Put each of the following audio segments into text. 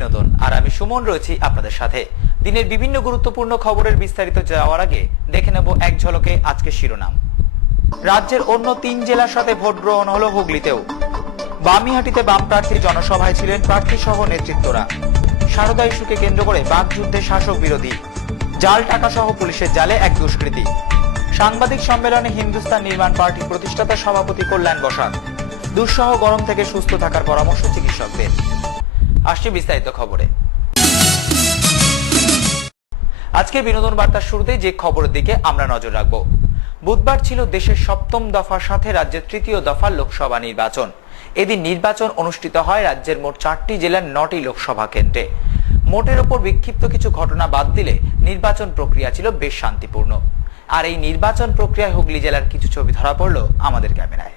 বিনোদন আর আমি সুমন রয়েছি আপনাদের সাথে। দিনের বিভিন্ন গুরুত্বপূর্ণ খবরের বিস্তারিত যাওয়ার আগে দেখে নেব এক ঝলকে আজকের শিরোনাম। রাজ্যের অন্য 3 জেলার সাথে ভোট গ্রহণ হলো হুগলিতেও। বামিহাটিতে বাম প্রার্থীর জনসভায় ছিলেন প্রার্থী সহ নেতৃত্বরা। সারদা ইস্যুকে কেন্দ্র করে বাকযুদ্ধে শাসক বিরোধী। জাল টাকা সহ পুলিশের জালে এক দুষ্কৃতী। সাংবাদিক সম্মেলনে হিন্দুস্তান নির্মাণ পার্টির প্রতিষ্ঠাতা সভাপতি কল্যাণ বসাক। দুঃসহ গরম থেকে সুস্থ থাকার পরামর্শ চিকিৎসকদের। আসছে বিস্তারিত খবরে। আজকের বিনোদন বার্তার শুরুতেই যে খবরের দিকে আমরা নজর রাখব। বুধবার ছিল দেশের 7ম দফার সাথে রাজ্যের 3য় দফার লোকসভা নির্বাচন। এদিন নির্বাচন অনুষ্ঠিত হয় রাজ্যের মোট 4টি জেলার 9টি লোকসভা কেন্দ্রে। মোটের ওপর বিক্ষিপ্ত কিছু ঘটনা বাদ দিলে নির্বাচন প্রক্রিয়া ছিল বেশ শান্তিপূর্ণ। আর এই নির্বাচন প্রক্রিয়ায় হুগলি জেলার কিছু ছবি ধরা পড়ল আমাদের ক্যামেরায়।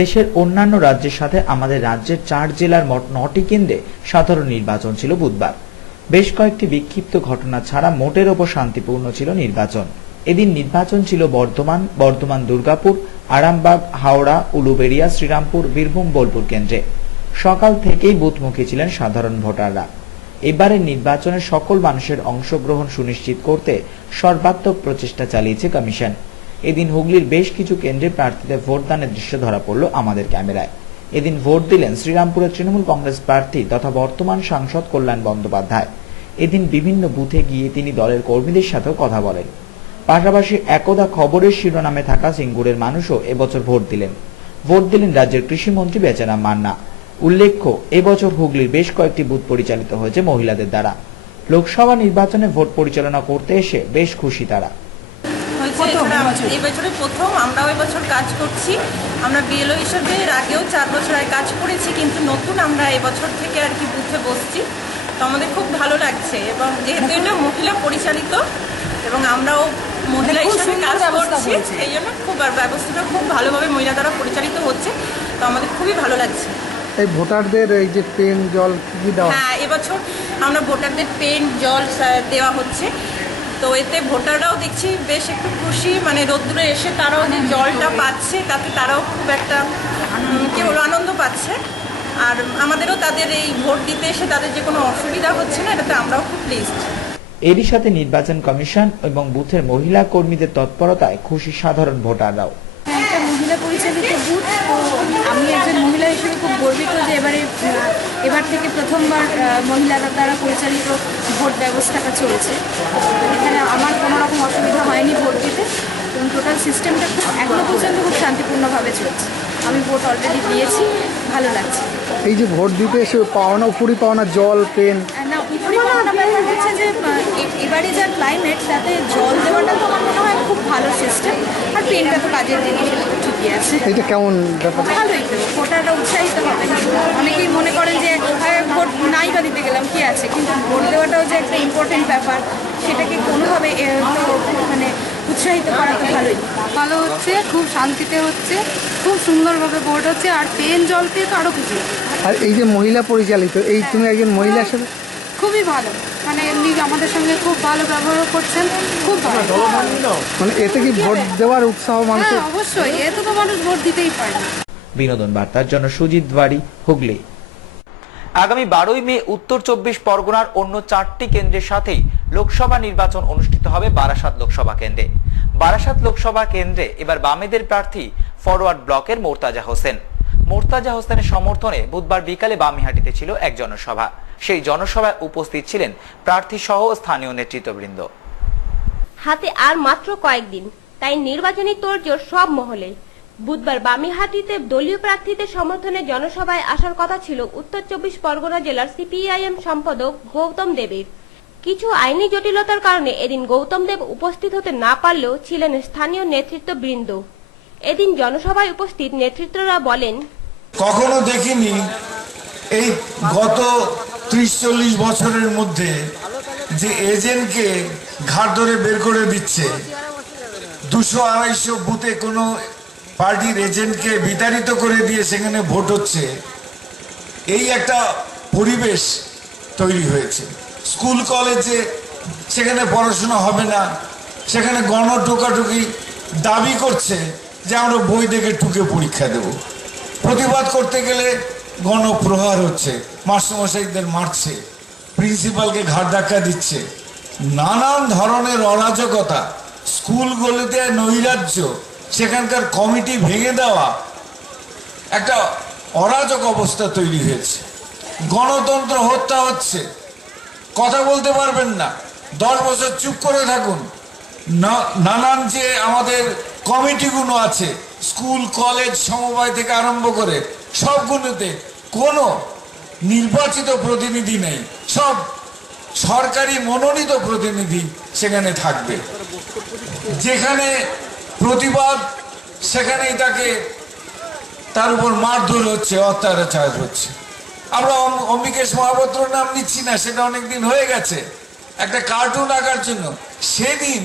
দেশের অন্যান্য রাজ্যের সাথে আমাদের রাজ্যের 4 জেলার মোট 9টি কেন্দ্রে সাধারণ নির্বাচন ছিল বুধবার। বেশ কয়েকটি বিক্ষিপ্ত ঘটনা ছাড়া মোটের ওপর শান্তিপূর্ণ ছিল নির্বাচন। এদিন নির্বাচন ছিল বর্ধমান, দুর্গাপুর, আরামবাগ, হাওড়া, উলুবেড়িয়া, শ্রীরামপুর, বীরভূম, বোলপুর কেন্দ্রে। সকাল থেকেই বুথমুখী ছিলেন সাধারণ ভোটাররা। এবারের নির্বাচনে সকল মানুষের অংশগ্রহণ সুনিশ্চিত করতে সর্বাত্মক প্রচেষ্টা চালিয়েছে কমিশন। এদিন হুগলির বেশ কিছু কেন্দ্রে প্রার্থীদের ভোটদানের দৃশ্য ধরা পড়ল আমাদের ক্যামেরায়। এদিন ভোট দিলেন শ্রীরামপুরের তৃণমূল কংগ্রেস প্রার্থী তথা বর্তমান সাংসদ কল্যাণ বন্দ্যোপাধ্যায়। এদিন বিভিন্ন বুথে গিয়ে তিনি দলের কর্মীদের সাথেও কথা বলেন। পাশাপাশি একদা খবরের শিরোনামে থাকা সিঙ্গুরের মানুষও এবছর ভোট দিলেন রাজ্যের কৃষিমন্ত্রী বেচারাম মান্না। উল্লেখ্য, এবছর হুগলির বেশ কয়েকটি বুথ পরিচালিত হয়েছে মহিলাদের দ্বারা। লোকসভা নির্বাচনে ভোট পরিচালনা করতে এসে বেশ খুশি তারা। এবছরে প্রথম আমরাও এবছর কাজ করছি। আমরা বিএলও হিসেবে এর আগেও 4 বছর আগে কাজ করেছি, কিন্তু নতুন আমরা এবছর থেকে আর কি বুথে বসছি। তো আমাদের খুব ভালো লাগছে, এবং যেহেতু এটা মহিলা পরিচালিত এবং আমরাও মহিলা হিসেবে কাজ করছি, সেই জন্য খুব ব্যবস্থাটা খুব ভালোভাবে মহিলা দ্বারা পরিচালিত হচ্ছে। তো আমাদের খুবই ভালো লাগছে। এই ভোটারদের এই যে পেন জল কি দেওয়া? হ্যাঁ, এবছর আমরা ভোটারদের পেন জল দেওয়া হচ্ছে। তো এতে ভোটাররাও দেখছি বেশ একটু খুশি, মানে রোদ্দুরে এসে তারাও যে জলটা পাচ্ছে তাতে তারাও খুব একটা কেবল আনন্দ পাচ্ছে। আর আমাদেরও তাদের এই ভোট দিতে এসে তাদের যে কোনো অসুবিধা হচ্ছে না, এটাতে আমরাও খুব প্লিজড। এরই সাথে নির্বাচন কমিশন এবং বুথের মহিলা কর্মীদের তৎপরতায় খুশি সাধারণ ভোটাররাও। এটা মহিলা পরিচালিত বুথ, তো আমি একজন মহিলা হিসেবে খুব গর্বিত যে এবার থেকে প্রথমবার মহিলারা দ্বারা পরিচালিত ভোট ব্যবস্থাটা চলছে। এখানে আমার কোনো রকম অসুবিধা হয়নি ভোট দিতে, এবং টোটাল সিস্টেমটা খুব এখনো পর্যন্ত খুব শান্তিপূর্ণভাবে চলছে। আমি ভোট অলরেডি দিয়েছি, ভালো লাগছে। এই যে ভোট দিতে এসে উপরি পাওনা জল পেন না, উপরি পাওনা ব্যাপার হচ্ছে যে এবারে যা ক্লাইমেট, তাতে জল দেওয়াটা তো আমার মনে হয় খুব ভালো সিস্টেম। আর পেনটা তো কাজের জিনিস, এটা তো ঠিকই আছে। এটা কেমন ব্যাপার? ভালোই তো, ভোটাররা উৎসাহিত হবে। অনেকেই মনে করেন যে ভোট নাই বা দিতে গেলাম কি আছে, কিন্তু ভোট দেওয়াটাও যে একটা ইম্পর্টেন্ট ব্যাপার, সেটাকে কোনোভাবে মানে উৎসাহিত করা তো ভালোই। ভালো হচ্ছে, খুব শান্তিতে হচ্ছে, খুব সুন্দরভাবে ভোট হচ্ছে। আর পেন জল পেয়ে তো আরও খুশি। আর এই যে মহিলা পরিচালিত, এই তুমি একজন মহিলা হিসেবে খুবই ভালো, মানে এমনি আমাদের সঙ্গে খুব ভালো ব্যবহার করছেন, খুব ভালো। মানে এতে কি ভোট দেওয়ার উৎসাহ মানুষের? হ্যাঁ, অবশ্যই, এতে তো মানুষ ভোট দিতেই পারে। বিনোদন বার্তার জন্য সুজিত বাড়ি, হুগলি। আগামী 12ই মে উত্তর 24 পরগনার অন্য 4টি কেন্দ্রের সাথেই লোকসভা নির্বাচন অনুষ্ঠিত হবে বারাসাত লোকসভা কেন্দ্রে। বারাসাত লোকসভা কেন্দ্রে এবার বামেদের প্রার্থী ফরওয়ার্ড ব্লকের মোর্তাজা হোসেনের সমর্থনে বুধবার বিকালে বামিহাটিতে ছিল এক জনসভা। সেই জনসভায় উপস্থিত ছিলেন প্রার্থী সহ স্থানীয় নেতৃত্ববৃন্দ। হাতে আর মাত্র কয়েকদিন, তাই নির্বাচনী তোড়জোড় সব মহলে। বুধবার বামিহাটিতে দলীয় প্রার্থীদের সমর্থনে জনসভায় আসার কথা ছিল উত্তর 24 পরগনা জেলার সিপিআইএম সম্পাদক গৌতম দেবের। কিছু আইনি জটিলতার কারণে এদিন গৌতম দেব উপস্থিত হতে না পারলেও ছিলেন স্থানীয় নেতৃত্ববৃন্দ। এদিন জনসভায় উপস্থিত নেতৃত্বরা বলেন, কখনো দেখিনি এই গত 30-40 বছরের মধ্যে যে এজেন্টকে ঘাট ধরে বের করে দিচ্ছে। 200-250 বুথে কোনো পার্টির এজেন্টকে বিতাড়িত করে দিয়ে সেখানে ভোট হচ্ছে, এই একটা পরিবেশ তৈরি হয়েছে। স্কুল কলেজে সেখানে পড়াশোনা হবে না, সেখানে গণটোকাটুকি দাবি করছে যে আমরা বই দেখে টুকে পরীক্ষা দেব। প্রতিবাদ করতে গেলে গণপ্রহার হচ্ছে, মাস্টারমশাইদের মারছে, প্রিন্সিপালকে ঘাট ধাক্কা দিচ্ছে, নানান ধরনের অরাজকতা, স্কুলগুলিতে নৈরাজ্য, সেখানকার কমিটি ভেঙে দেওয়া, একটা অরাজক অবস্থা তৈরি হয়েছে। গণতন্ত্র হত্যা হচ্ছে, কথা বলতে পারবেন না, 10 বছর চুপ করে থাকুন। নানান যে আমাদের কমিটিগুলো আছে, স্কুল কলেজ সমবায় থেকে আরম্ভ করে সবগুলোতে কোনো নির্বাচিত প্রতিনিধি নেই, সব সরকারি মনোনীত প্রতিনিধি সেখানে থাকবে। যেখানে প্রতিবাদ সেখানেই তার উপর মারধর হচ্ছে, অত্যাচার হচ্ছে। আমরা অম্বিকেশ মহাপাত্রর নাম নিচ্ছি না, সেটা অনেকদিন হয়ে গেছে, একটা কার্টুন আঁকার জন্য। সেদিন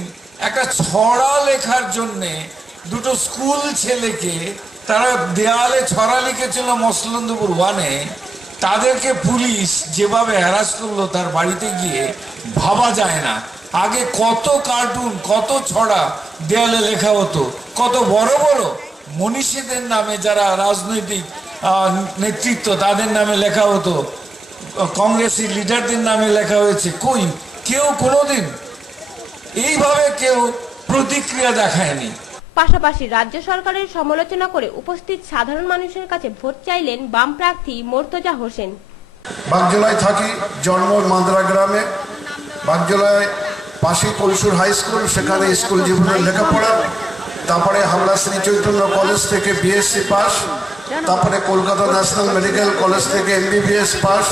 একটা ছড়া লেখার জন্যে দুটো স্কুল ছেলেকে তারা দেয়ালে ছড়া লিখেছিল মসলন্দপুর 1-এ, তাদেরকে পুলিশ যেভাবে হ্যারাস করলো তার বাড়িতে গিয়ে, ভাবা যায় না। আগে কত কার্টুন, কত ছড়া দেয়ালে লেখা হতো, কত বড় বড় মনীষীদের নামে, যারা রাজনৈতিক নেতৃত্ব তাদের নামে লেখা হতো, কংগ্রেসি লিডারদের নামে লেখা হয়েছে। কই কেউ কোনোদিন এইভাবে কেউ প্রতিক্রিয়া দেখায়নি। পাশাপাশি রাজ্য সরকারের সমালোচনা করে উপস্থিত সাধারণ মানুষের কাছে ভোট চাইলেন বাম প্রার্থী মোর্তজা হোসেন। বাগজোলায় থাকি, জন্ম মান্দ্রা গ্রামে। বাগজোলায় পাশে কলসুর হাই স্কুল, সেখানে স্কুল জীবনের লেখাপড়া, তারপরে হামলা শ্রী চৈতন্য কলেজ থেকে বিএসসি পাস, তারপরে কলকাতা ন্যাশনাল মেডিকেল কলেজ থেকে MBBS পাস,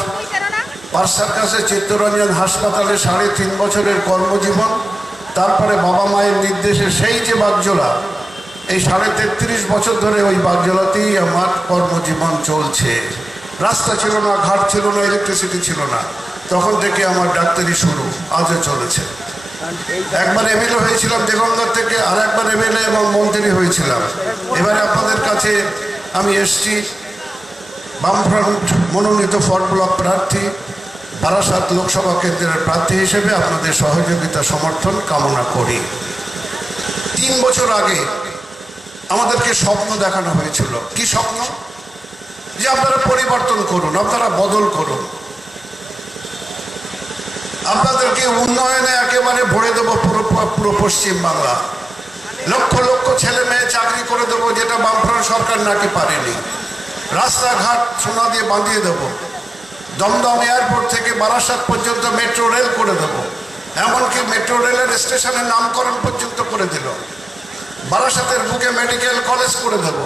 পার্ক সার্কাসে চিত্তরঞ্জন হাসপাতালে 3.5 বছরের কর্মজীবন, তারপরে বাবা মায়ের নির্দেশে সেই যে বাগজোলা, এই 33.5 বছর ধরে ওই বাগজোলাতেই আমার কর্মজীবন চলছে। রাস্তা ছিল না, ঘাট ছিল না, ইলেকট্রিসিটি ছিল না, তখন থেকে আমার ডাক্তারি শুরু, আজও চলেছে। একবার MLA হয়েছিলাম দেগঙ্গার থেকে, আর একবার MLA এবং মন্ত্রী হয়েছিলাম। এবারে আপনাদের কাছে আমি এসছি বামফ্রন্ট মনোনীত ফর্ড ব্লক প্রার্থী, বারাসাত লোকসভা কেন্দ্রের প্রার্থী হিসেবে আপনাদের সহযোগিতা সমর্থন কামনা করি। 3 বছর আগে আমাদেরকে স্বপ্ন দেখানো হয়েছিল। কি স্বপ্ন? যে আপনারা পরিবর্তন করুন, আপনারা বদল করুন, আপনাদেরকে উন্নয়নে একেবারে ভরে দেবো পুরো পশ্চিম বাংলা, লক্ষ লক্ষ ছেলে মেয়ে চাকরি করে দেবো, যেটা বামফ্রন্ট সরকার নাকি পারেনি। রাস্তাঘাট সোনা দিয়ে বাঁধিয়ে দেবো, দমদম এয়ারপোর্ট থেকে বারাসাত পর্যন্ত মেট্রো রেল করে দেবো, এমনকি মেট্রো রেলের স্টেশনের নামকরণ পর্যন্ত করে দিল। বারাসাতের বুকে মেডিকেল কলেজ করে দেবো,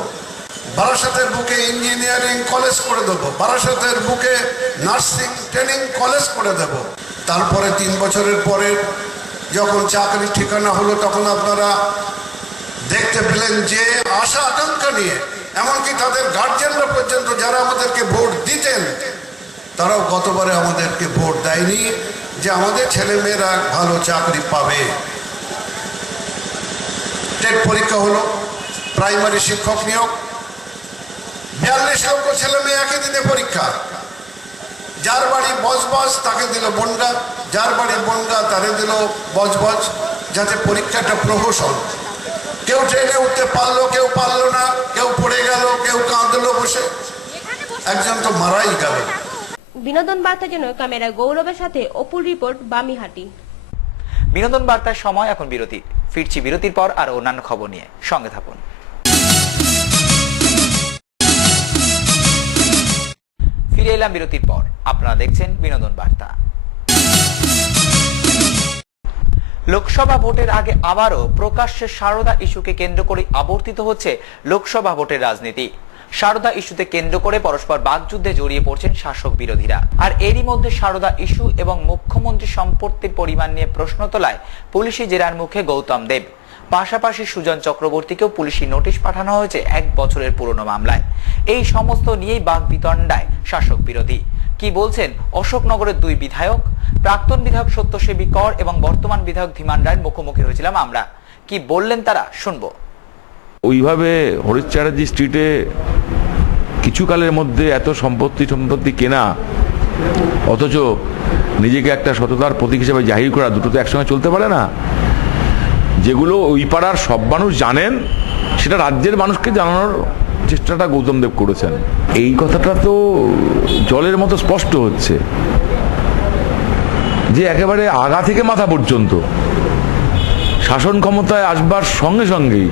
বারাসাতের বুকে ইঞ্জিনিয়ারিং কলেজ করে দেবো, বারাসাতের বুকে নার্সিং ট্রেনিং কলেজ করে দেবো। তারপরে 3 বছরের পরে যখন চাকরি ঠিকানা হলো, তখন আপনারা দেখতে পেলেন যে আশা আকাঙ্ক্ষা নিয়ে, এমনকি তাদের গার্জিয়ানরা পর্যন্ত যারা আমাদেরকে ভোট দিতেন, তারাও গতবারে আমাদেরকে ভোট দেয়নি যে আমাদের ছেলেমেয়েরা ভালো চাকরি পাবে। টেট পরীক্ষা হলো, প্রাইমারি শিক্ষক নিয়োগ, 42 লক্ষ ছেলে মেয়ে একই দিনে পরীক্ষা। যার বাড়ি বজবজ তাকে দিল বনগা, যার বাড়ি বনগা তারে দিল বজবজ, যাতে পরীক্ষাটা প্রহসন। কেউ ট্রেনে উঠতে পারলো, কেউ পারলো না, কেউ পড়ে গেল, কেউ কাঁদলো বসে, একজন তো মারাই গেল। বিনোদন বার্তার জন্য ক্যামেরায় গৌরবের সাথে অপুর রিপোর্ট, বামিহাটি। বিনোদন বার্তার সময় এখন বিরতি। ফিরছি বিরতির পর আর অন্যান্য খবর নিয়ে, সঙ্গে থাকুন। ফিরে এলাম বিরতির পর, আপনারা দেখছেন বিনোদন বার্তা। লোকসভা ভোটের আগে আবারও প্রকাশ্যে সারদা ইস্যুকে কেন্দ্র করে আবর্তিত হচ্ছে লোকসভা ভোটের রাজনীতি। সারদা ইস্যুতে কেন্দ্র করে পরস্পর বাকযুদ্ধে জড়িয়ে পড়ছেন শাসক বিরোধীরা। আর এরই মধ্যে সারদা ইস্যু এবং মুখ্যমন্ত্রী সম্পত্তির পরিমাণ নিয়ে প্রশ্ন তোলায় পুলিশি জেরার মুখে গৌতম দেব। পাশাপাশি সুজন চক্রবর্তীকেও পুলিশি নোটিশ পাঠানো হয়েছে 1 বছরের পুরনো মামলায়। এই সমস্ত নিয়েই বাকবিতণ্ডায় শাসক বিরোধী। কি বলছেন অশোকনগরের 2 বিধায়ক? প্রাক্তন বিধায়ক সত্যসেবী কর এবং বর্তমান বিধায়ক ধীমান রায়ের মুখোমুখি হয়েছিলাম আমরা। কি বললেন তারা, শুনবো। ওইভাবে হরিশ চ্যাটার্জি স্ট্রিটে কিছুকালের মধ্যে এত সম্পত্তি কেনা, অথচ নিজেকে একটা সততার প্রতীক হিসেবে জাহির করা, দুটো তো একসঙ্গে চলতে পারে না। যেগুলো ওই পাড়ার সব মানুষ জানেন, সেটা রাজ্যের মানুষকে জানানোর চেষ্টাটা গৌতম দেব করেছেন, এই কথাটা তো জলের মতো স্পষ্ট হচ্ছে যে একেবারে আগা থেকে মাথা পর্যন্ত শাসন ক্ষমতায় আসবার সঙ্গে সঙ্গেই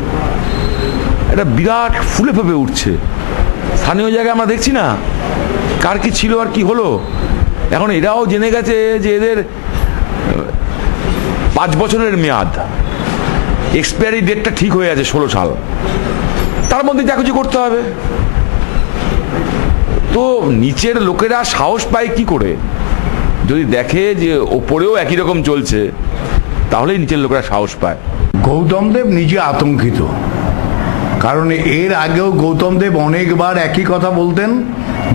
একটা বিরাট ফুলে ফেপে উঠছে। স্থানীয় জায়গায় আমরা দেখছি না কার কি ছিল আর কি হলো। এখন এরাও জেনে গেছে যে এদের 5 বছরের মেয়াদ, এক্সপায়ারি ডেটটা ঠিক হয়ে আছে 16 সাল, তার মধ্যে যা কিছু করতে হবে। তো নিচের লোকেরা সাহস পায় কি করে? যদি দেখে যে ওপরেও একই রকম চলছে, তাহলেই নিচের লোকেরা সাহস পায়। গৌতম দেব নিজে আতঙ্কিত, কারণ এর আগেও গৌতম দেব অনেকবার একই কথা বলতেন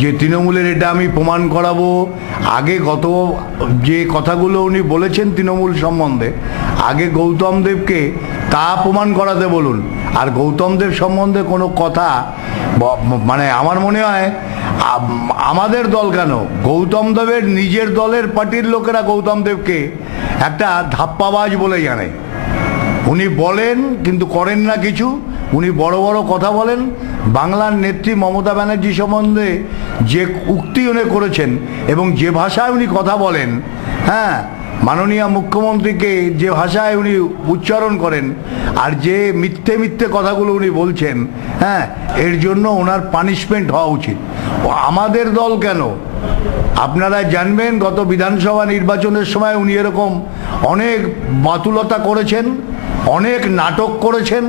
যে তৃণমূলের এটা আমি প্রমাণ করাবো। আগে গত যে কথাগুলো উনি বলেছেন তৃণমূল সম্বন্ধে, আগে গৌতম দেবকে তা প্রমাণ করাতে বলুন। আর গৌতম দেব সম্বন্ধে কোনো কথা মানে আমার মনে হয় আমাদের দল কেন, গৌতম দেবের নিজের দলের পার্টির লোকেরা গৌতম দেবকে একটা ধাপ্পাবাজ বলে জানে। উনি বলেন কিন্তু করেন না কিছু, উনি বড় বড় কথা বলেন। বাংলার নেত্রী মমতা ব্যানার্জি সম্বন্ধে যে উক্তি উনি করেছেন এবং যে ভাষায় উনি কথা বলেন, হ্যাঁ, মাননীয় মুখ্যমন্ত্রীকে যে ভাষায় উনি উচ্চারণ করেন আর যে মিথ্যে মিথ্যে কথাগুলো উনি বলছেন, হ্যাঁ, এর জন্য ওনার পানিশমেন্ট হওয়া উচিত। আমাদের দল কেন, আপনারা জানবেন গত বিধানসভা নির্বাচনের সময় উনি এরকম অনেক বাতুলতা করেছেন, অনেক নাটক করেছেন।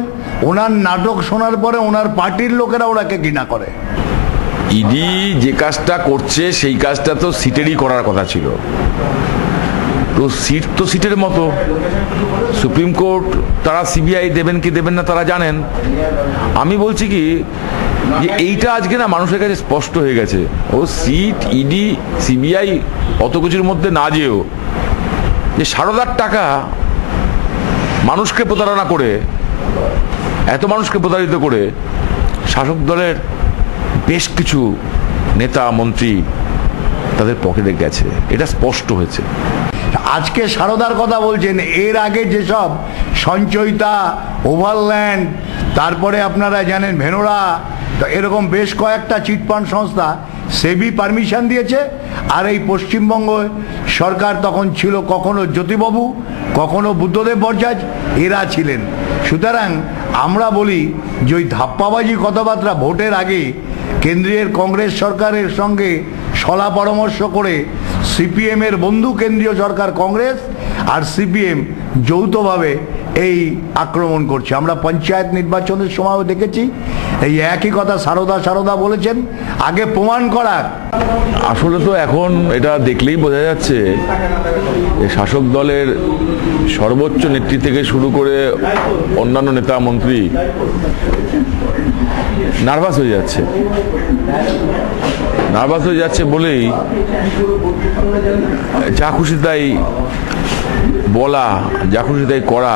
ওনার নাটক শোনার পরে ওনার পার্টির লোকেরা ওনাকে ঘৃণা করে। ইডি যে কাজটা করছে সেই কাজটা তো সিটেরই করার কথা ছিল। তো সিট তো সিটের মতো, সুপ্রিম কোর্ট তারা সিবিআই দেবেন কি দেবেন না তারা জানেন। আমি বলছি কি যে এইটা আজকে না মানুষের কাছে স্পষ্ট হয়ে গেছে। ও সিট, ইডি, সিবিআই অত কিছুর মধ্যে না যেও, যে সারদার টাকা মানুষকে প্রতারণা করে, এত মানুষকে প্রতারিত করে শাসক দলের বেশ কিছু নেতা মন্ত্রী তাদের পকেটে গেছে, এটা স্পষ্ট হয়েছে। আজকে সারদার কথা বলছেন, এর আগে যেসব সঞ্চয়িতা, ওভারল্যান্ড, তারপরে আপনারা জানেন ভেনোরা, এরকম বেশ কয়েকটা চিটফান্ড সংস্থা সেবি পারমিশন দিয়েছে। আর এই পশ্চিমবঙ্গ সরকার তখন ছিল কখনো জ্যোতিবাবু, কখনো বুদ্ধদেব ভট্টাচার্য, এরা ছিলেন। সুতরাং আমরা বলি যে ওই ধাপ্পাবাজি কথাবার্তা ভোটের আগে কেন্দ্রীয় কংগ্রেস সরকারের সঙ্গে সলা পরামর্শ করে সিপিএমের বন্ধু কেন্দ্রীয় সরকার কংগ্রেস আর সিপিএম যৌথভাবে এই আক্রমণ করছে। আমরা পঞ্চায়েত নির্বাচনের সময়ও দেখেছি এই একই কথা সারদা বলেছেন, আগে প্রমাণ করার। আসলে তো এখন এটা দেখলেই বোঝা যাচ্ছে যে শাসক দলের সর্বোচ্চ নেত্রী থেকে শুরু করে অন্যান্য নেতা মন্ত্রী নার্ভাস হয়ে যাচ্ছে। নার্ভাস হয়ে যাচ্ছে বলেই যা খুশি তাই বলা, যা খুশি তাই করা,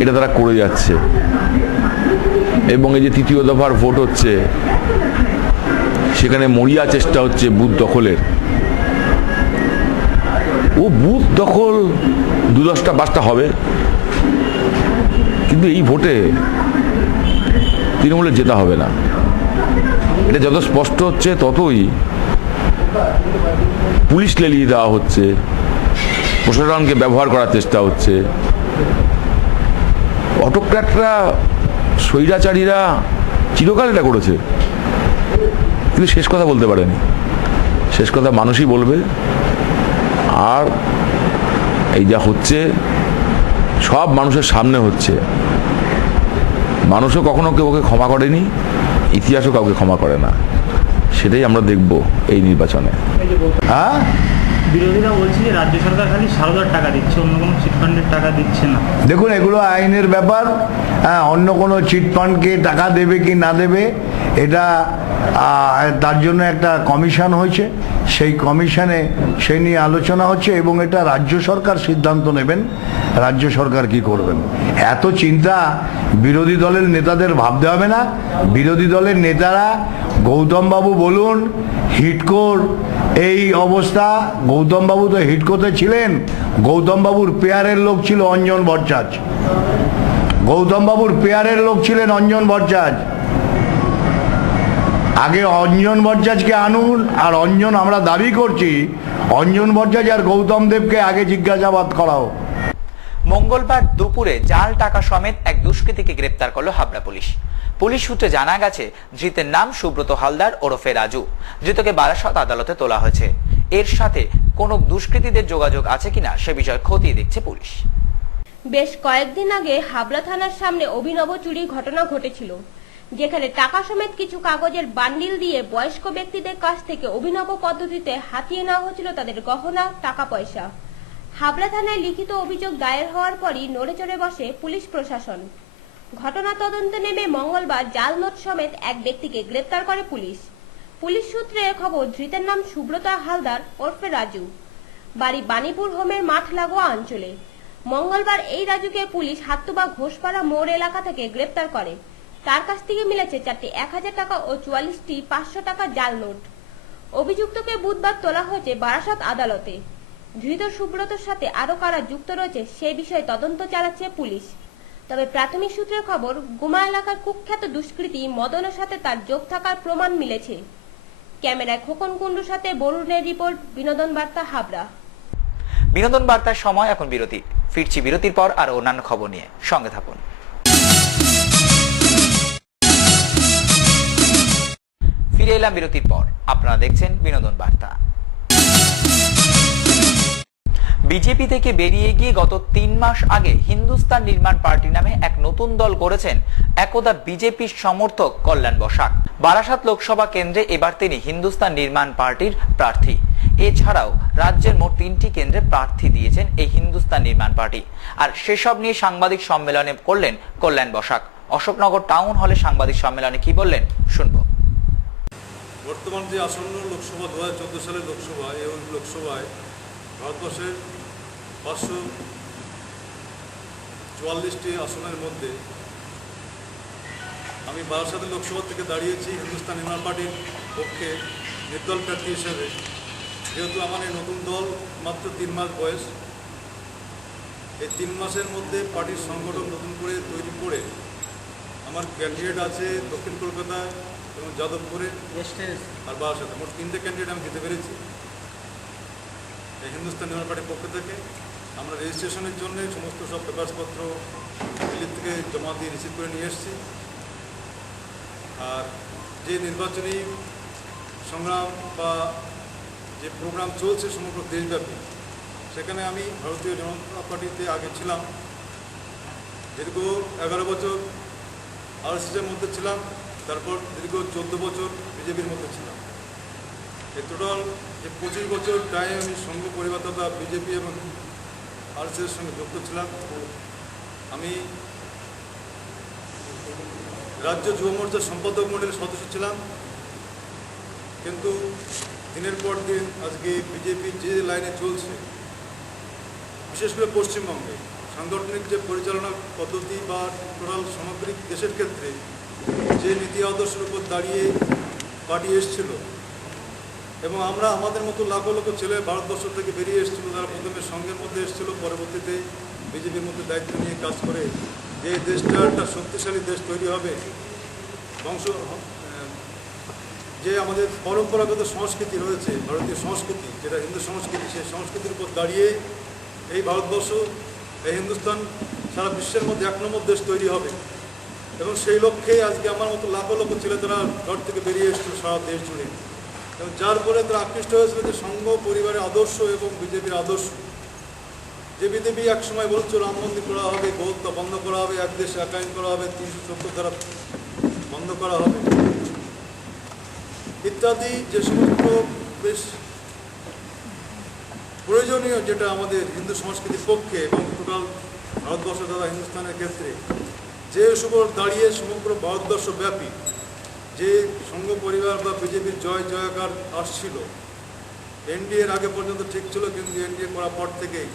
এটা তারা করে যাচ্ছে। এবং এই যে 3য় দফার ভোট হচ্ছে, সেখানে মরিয়া চেষ্টা হচ্ছে বুথ দখলের। ও বুথ দখল 2-10টা 5টা হবে, কিন্তু এই ভোটে তৃণমূলের জেতা হবে না। এটা যত স্পষ্ট হচ্ছে ততই পুলিশ লেলিয়ে দেওয়া হচ্ছে, প্রশাসনকে ব্যবহার করার চেষ্টা হচ্ছে। অটোক্র্যাটরা, স্বৈরাচারীরা চিরকাল এটা করেছে, কিন্তু শেষ কথা বলতে পারেনি। শেষ কথা মানুষই বলবে। আর এই যা হচ্ছে সব মানুষের সামনে হচ্ছে। মানুষও কখনো কেউকে ক্ষমা করেনি, ইতিহাসও কাউকে ক্ষমা করে না। সেটাই আমরা দেখব এই নির্বাচনে। হ্যাঁ, বিরোধীরা বলছে যে রাজ্য সরকার খালি সারদার টাকা দিচ্ছে, অন্য কোনো চিটফান্ডের টাকা দিচ্ছে না। দেখুন, এগুলো আইনের ব্যাপার। হ্যাঁ, অন্য কোনো চিটফান্ডকে টাকা দেবে কি না দেবে, এটা তার জন্য একটা কমিশন হয়েছে। সেই কমিশনে সেই নিয়ে আলোচনা হচ্ছে এবং এটা রাজ্য সরকার সিদ্ধান্ত নেবেন রাজ্য সরকার কি করবেন। এত চিন্তা বিরোধী দলের নেতাদের ভাবতে হবে না। বিরোধী দলের নেতারা, গৌতম বাবু বলুন, হিডকোর এই অবস্থা, গৌতম বাবু তো হিডকোতে ছিলেন, গৌতম বাবুর পেয়ারের লোক ছিল অঞ্জন ভট্টাচার্য। গৌতম বাবুর পেয়ারের লোক ছিলেন অঞ্জন ভট্টাচার্য। আগে অঞ্জন ভট্টাচার্যকে আনুন, আর আমরা দাবি করছি অঞ্জন ভট্টাচার্য আর গৌতম দেবকে আগে জিজ্ঞাসাবাদ করাও। মঙ্গলবার দুপুরে জাল টাকা সমেত এক দুষ্কৃতীকে গ্রেপ্তার করলো হাবড়া পুলিশ। পুলিশ সূত্রে জানা গেছে ধৃতের নাম সুব্রত হালদার ওরফে রাজু। ধৃতকে বারাসত আদালতে তোলা হয়েছে। এর সাথে কোনো দুষ্কৃতীদের যোগাযোগ আছে কিনা সে বিষয়ে খতিয়ে দেখছে পুলিশ। বেশ কয়েকদিন আগে হাবড়া থানার সামনে অভিনব চুরির ঘটনা ঘটেছিল, যেখানে টাকা সমেত কিছু কাগজের বান্ডিল দিয়ে বয়স্ক ব্যক্তিদের কাছ থেকে অভিনব পদ্ধতিতে হাতিয়ে নেওয়া হয়েছিল তাদের গহনা, টাকা পয়সা। হাবড়া থানায় লিখিত অভিযোগ দায়ের হওয়ার পরই নড়েচড়ে বসে পুলিশ প্রশাসন। ঘটনা তদন্তে নেমে মঙ্গলবার জাল নোট সমেত এক ব্যক্তিকে গ্রেপ্তার করে পুলিশ। পুলিশ সূত্রে খবর, ধৃতের নাম সুব্রত হালদার ওরফে রাজু, বাড়ি বাণীপুর হোমের মাঠ লাগোয়া অঞ্চলে। মঙ্গলবার এই রাজুকে পুলিশ হাতুবা ঘোষপাড়া মোড় এলাকা থেকে গ্রেপ্তার করে। তার কাছ থেকে মিলেছে 4টি 1000 টাকা ও 44টি 500 টাকা জাল নোট। অভিযুক্তকে বুধবার তোলা হয়েছে বারাসত আদালতে। ধৃত সুব্রতর সাথে আরো কারা যুক্ত রয়েছে সে বিষয়ে তদন্ত চালাচ্ছে পুলিশ। তবে প্রাথমিক সূত্রের খবর, গুমা এলাকার কুখ্যাত দুষ্কৃতী মদনের সাথে তার যোগ থাকার প্রমাণ মিলেছে। ক্যামেরায় খোকন কুণ্ডুর সাথে বরুণের রিপোর্ট, বিনোদন বার্তা, হাবড়া। বিনোদন বার্তার সময় এখন বিরতি। ফিরছি বিরতির পর আর অন্যান্য খবর নিয়ে, সঙ্গে থাকুন। ফিরে এলাম বিরতির পর। আপনারা দেখছেন বিনোদন বার্তা। বিজেপি থেকে বেরিয়ে গিয়ে গত 3 মাস আগে হিন্দুস্তান নির্মাণ পার্টি নামে এক নতুন দল গড়েছেন একদা বিজেপির সমর্থক কল্যাণ বসাক। বারাসাত লোকসভা কেন্দ্রে এবার তিনি হিন্দুস্তান নির্মাণ পার্টির প্রার্থী। এছাড়াও রাজ্যের মোট 3টি কেন্দ্রে প্রার্থী দিয়েছেন এই হিন্দুস্তান নির্মাণ পার্টি। আর সেসব নিয়ে সাংবাদিক সম্মেলনে করলেন কল্যাণ বসাক। অশোকনগর টাউন হলে সাংবাদিক সম্মেলনে কি বললেন শুনবো। বর্তমান যে আসন্ন লোকসভা 2014 সালের লোকসভা, এই লোকসভায় ভারতবর্ষের 544টি আসনের মধ্যে আমি বারাসাত লোকসভা থেকে দাঁড়িয়েছি হিন্দুস্তান নির্মাণ পার্টির পক্ষে নির্দল প্রার্থী হিসেবে। যেহেতু আমার এই নতুন দল মাত্র 3 মাস বয়স, এই 3 মাসের মধ্যে পার্টির সংগঠন নতুন করে তৈরি করে আমার ক্যান্ডিডেট আছে দক্ষিণ কলকাতায় এবং যাদবপুরে আর বারাসাতে। মোট 3টে ক্যান্ডিডেট আমি দিতে পেরেছি এই হিন্দুস্তান নির্মাণ পার্টির পক্ষ থেকে। আমরা রেজিস্ট্রেশনের জন্য সমস্ত সব পেপারসপত্র দিল্লি থেকে জমা দিয়ে রিসিভ করে নিয়ে এসেছি। আর যে নির্বাচনী সংগ্রাম বা যে প্রোগ্রাম চলছে সমগ্র দেশব্যাপী, সেখানে আমি ভারতীয় জনতা পার্টিতে আগে ছিলাম, দীর্ঘ 11 বছর আরএসএসের মধ্যে ছিলাম, তারপর দীর্ঘ 14 বছর বিজেপির মধ্যে ছিলাম। এই টোটাল যে 25 বছর টাইম আমি সংঘ পরিবার তথা বিজেপি এবং আরএসএসের সঙ্গে যুক্ত ছিলাম। আমি রাজ্য যুব মোর্চার সম্পাদক মণ্ডলীর সদস্য ছিলাম, কিন্তু দিনের পর দিন আজকে বিজেপি যে লাইনে চলছে, বিশেষ করে পশ্চিমবঙ্গে সাংগঠনিক যে পরিচালনা পদ্ধতি বা টোটাল সামগ্রিক দেশের ক্ষেত্রে যে নীতি আদর্শের উপর দাঁড়িয়ে পার্টি এসেছিল, এবং আমরা আমাদের মতো লাখো লাখো ছেলে ভারতবর্ষ থেকে বেরিয়ে এসেছিল, তারা প্রথমে সঙ্গের মধ্যে এসেছিল, পরবর্তীতে বিজেপির মধ্যে দায়িত্ব নিয়ে কাজ করে যে দেশটা একটা শক্তিশালী দেশ তৈরি হবে, বংশ যে আমাদের পরম্পরাগত সংস্কৃতি রয়েছে, ভারতীয় সংস্কৃতি যেটা হিন্দু সংস্কৃতি, সেই সংস্কৃতির উপর দাঁড়িয়ে এই ভারতবর্ষ, এই হিন্দুস্তান সারা বিশ্বের মধ্যে 1 নম্বর দেশ তৈরি হবে। এবং সেই লক্ষ্যেই আজকে আমার মতো লাখো লাখো ছেলে তারা ঘর থেকে বেরিয়ে এসেছিল সারা দেশ জুড়ে, এবং যার ফলে তারা আকৃষ্ট হয়েছিল যে সংঘ পরিবারের আদর্শ এবং বিজেপির আদর্শ। যে বিজেপি একসময় বলছিল রাম মন্দির করা হবে, গৌহত্যা বন্ধ করা হবে, এক দেশ এক আইন করা হবে, 370 ধারা বন্ধ করা হবে ইত্যাদি, যে সমস্ত বেশ প্রয়োজনীয় যেটা আমাদের হিন্দু সংস্কৃতির পক্ষে এবং টোটাল ভারতবর্ষ তথা হিন্দুস্তানের ক্ষেত্রে, যে উপর দাঁড়িয়ে সমগ্র ভারতবর্ষ ব্যাপী যে সংঘ পরিবার বা বিজেপির জয় জয়কার আসছিল, এনডিএর আগে পর্যন্ত ঠিক ছিল, কিন্তু এনডিএ করার পর থেকেই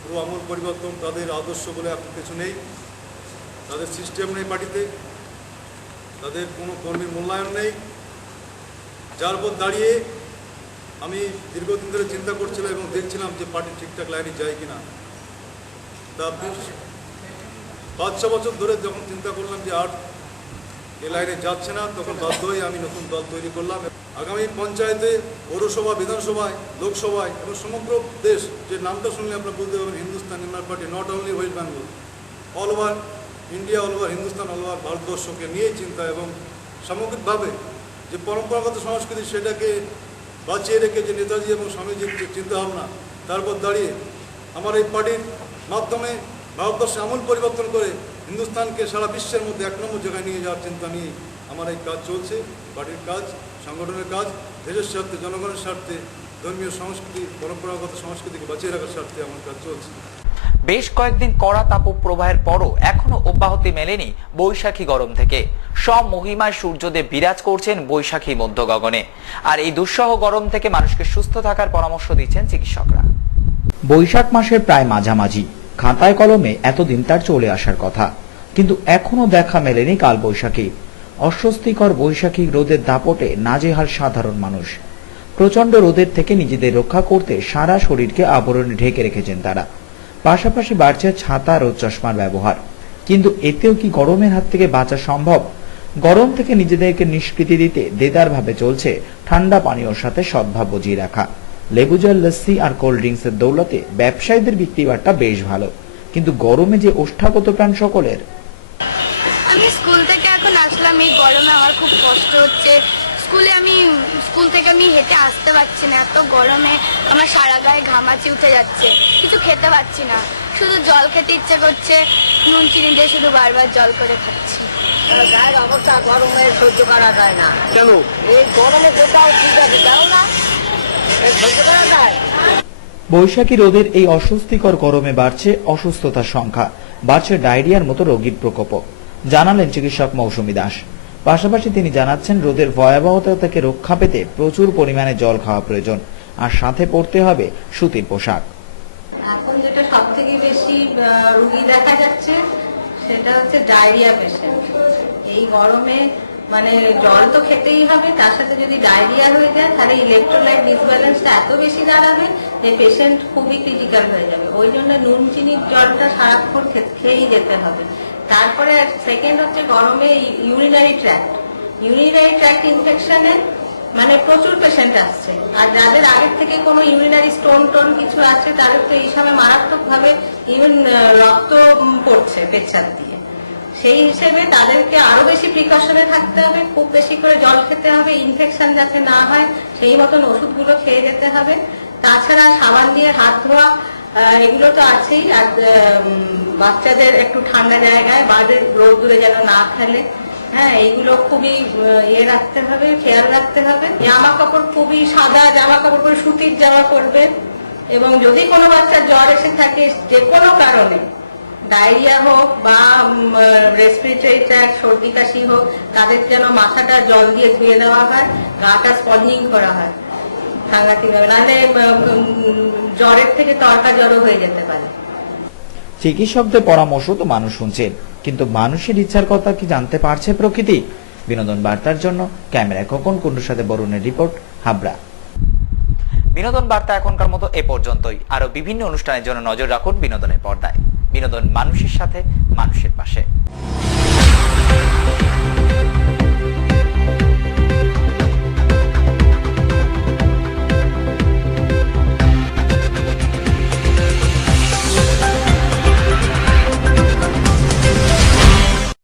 পুরো আমূল পরিবর্তন। তাদের আদর্শ বলে এখন কিছু নেই, তাদের সিস্টেম নেই পার্টিতে, তাদের কোনো কর্মীর মূল্যায়ন নেই, যার উপর দাঁড়িয়ে আমি দীর্ঘদিন ধরে চিন্তা করছিলাম এবং দেখছিলাম যে পার্টি ঠিকঠাক লাইনে যায় কিনা। তা 5-6 বছর ধরে যখন চিন্তা করলাম যে আর এ লাইনে যাচ্ছে না, তখন বাধ্য হয়ে আমি নতুন দল তৈরি করলাম। আগামী পঞ্চায়েতে, পৌরসভা, বিধানসভায়, লোকসভায় এবং সমগ্র দেশ, যে নামটা শুনলে আপনারা বলতে পারবেন হিন্দুস্তান নির্মাণ party, not only West Bengal, all over India, all over Hindustan, all over ভারতবর্ষকে নিয়ে চিন্তা এবং সামগ্রিকভাবে যে পরম্পরাগত সংস্কৃতি সেটাকে বাঁচিয়ে রেখে যে নেতাজি এবং স্বামীজির যে চিন্তাভাবনা, তারপর দাঁড়িয়ে আমার এই পার্টির মাধ্যমে ভারতবর্ষে আমূল পরিবর্তন করে হিন্দুস্তানকে সারা বিশ্বের মধ্যে 1 নম্বর জায়গায় নিয়ে যাওয়ার চিন্তা নিয়ে আমার এই কাজ চলছে। পার্টির কাজ, সংগঠনের কাজ, দেশের স্বার্থে, জনগণের স্বার্থে, ধর্মীয় সংস্কৃতি, পরম্পরাগত সংস্কৃতিকে বাঁচিয়ে রাখার স্বার্থে আমার কাজ চলছে। বেশ কয়েকদিন কড়া তাপপ্রবাহের পরও এখনো অব্যাহতি মেলেনি বৈশাখী গরম থেকে। সব মহিমায় সূর্যদেব বিরাজ করছেন বৈশাখী মধ্য গগনে। আর এই দুঃসহ গরম থেকে মানুষকে সুস্থ থাকার পরামর্শ দিচ্ছেন চিকিৎসকরা। বৈশাখ মাসের প্রায় মাঝামাঝি, খাতায় কলমে এতদিন তার চলে আসার কথা, কিন্তু এখনো দেখা মেলেনি কাল বৈশাখী। অস্বস্তিকর বৈশাখী রোদের দাপটে নাজেহাল সাধারণ মানুষ। প্রচন্ড রোদের থেকে নিজেদের রক্ষা করতে সারা শরীরকে আবরণে ঢেকে রেখেছেন তারা। পাশাপাশি বাড়ছে ছাতা, রোদ চশমার ব্যবহার। কিন্তু এতেও কি গরমের হাত থেকে বাঁচা সম্ভব? গরম থেকে নিজেদেরকে নিষ্কৃতি দিতে দেদার ভাবে চলছে ঠান্ডা পানীয়র সাথে সদ্ভাব বজিয়ে রাখা। লেবু জল, লস্যি আর কোল্ড ড্রিঙ্কসের দৌলতে ব্যবসায়ীদের বিক্রিবাট্টা বেশ ভালো, কিন্তু গরমে যে ওষ্ঠাগত প্রাণ সকলের। আমি স্কুল থেকে এখন আসলাম, এই গরমে আমার খুব কষ্ট হচ্ছে। স্কুল থেকে আমি হেঁটে আসতে পারছি না, এত গরমে আমার সারা গায়ে ঘামাচি উঠে যাচ্ছে। কিছু খেতে পারছি না, শুধু জল খেতে ইচ্ছে করছে, নুন চিনি দিয়ে শুধু বারবার জল করে খাচ্ছি। গায়ের অবস্থা গরমে সহ্য করা যায় না। কেন? এই গরমে কোথাও ঠিক আছে, যাও না, সহ্য করা যায়। বৈশাখী রোদের এই অস্বস্তিকর গরমে বাড়ছে অসুস্থতার সংখ্যা, বাড়ছে ডায়রিয়ার মতো রোগীর প্রকোপ, জানালেন চিকিৎসক মৌসুমী দাস। পাশাপাশি তিনি জানাচ্ছেন রোদের ভয়াবহতা থেকে রক্ষা পেতে প্রচুর পরিমাণে জল খাওয়া প্রয়োজন, আর সাথে পরতে হবে সুতির পোশাক। এখন যেটা সব থেকে বেশি রোগী দেখা যাচ্ছে সেটা হচ্ছে ডায়রিয়া পেশেন্ট। এই গরমে মানে জল তো খেতেই হবে, তার সাথে যদি ডায়রিয়া হয়ে যায় তাহলে ইলেকট্রোলাইট ডিসব্যালেন্সটা এত বেশি দাঁড়াবে যে পেশেন্ট খুবই ক্রিটিক্যাল হয়ে যাবে। ওই জন্য নুন চিনির জলটা সারাক্ষণ খেয়েই যেতে হবে। তারপরে সেকেন্ড হচ্ছে গরমে ইউরিনারি ট্র্যাক্ট ইনফেকশনে মানে প্রচুর পেশেন্ট আসছে। আর যাদের আগের থেকে কোনো ইউরিনারি স্টোন কিছু আছে তাদের তো এই সময় মারাত্মকভাবে রক্ত পড়ছে পেচ্ছাপ দিয়ে। সেই হিসেবে তাদেরকে আরো বেশি প্রিকশনে থাকতে হবে, খুব বেশি করে জল খেতে হবে, ইনফেকশন যাতে না হয় সেই মতন ওষুধগুলো খেয়ে যেতে হবে। তাছাড়া সাবান দিয়ে হাত ধোয়া এগুলো তো আছেই। আর বাচ্চাদের একটু ঠান্ডা জায়গায় বাইরে রোদ্দুরে যেন না খেলে, হ্যাঁ, এইগুলো খুবই রাখতে হবে, খেয়াল রাখতে হবে। জামা কাপড় খুবই সাদা জামা কাপড় পরে, সুতির জামা পরবে। এবং যদি কোনো বাচ্চার জ্বর এসে থাকে যে কোনো কারণে, ডায়রিয়া হোক বা রেসপিরেটরি ট্র্যাক্ট সর্দি কাশি হোক, তাদের যেন মাথাটা জল দিয়ে ধুয়ে দেওয়া হয়, গাটা স্পঞ্জিং করা হয় সাংঘাতিক ভাবে, নাহলে জ্বরের থেকে তরকা জ্বরও হয়ে যেতে পারে। চিকিৎসকদের পরামর্শ তো মানুষ শুনছেন, কিন্তু মানুষের ইচ্ছার কথা কি জানতে পারছে প্রকৃতি? বিনোদন বার্তার জন্য ক্যামেরায় খোকন কুন্ডুর সাথে বরুণের রিপোর্ট, হাবড়া। বিনোদন বার্তা এখনকার মতো এ পর্যন্তই। আরো বিভিন্ন অনুষ্ঠানের জন্য নজর রাখুন বিনোদনের পর্দায়। বিনোদন মানুষের সাথে, মানুষের পাশে।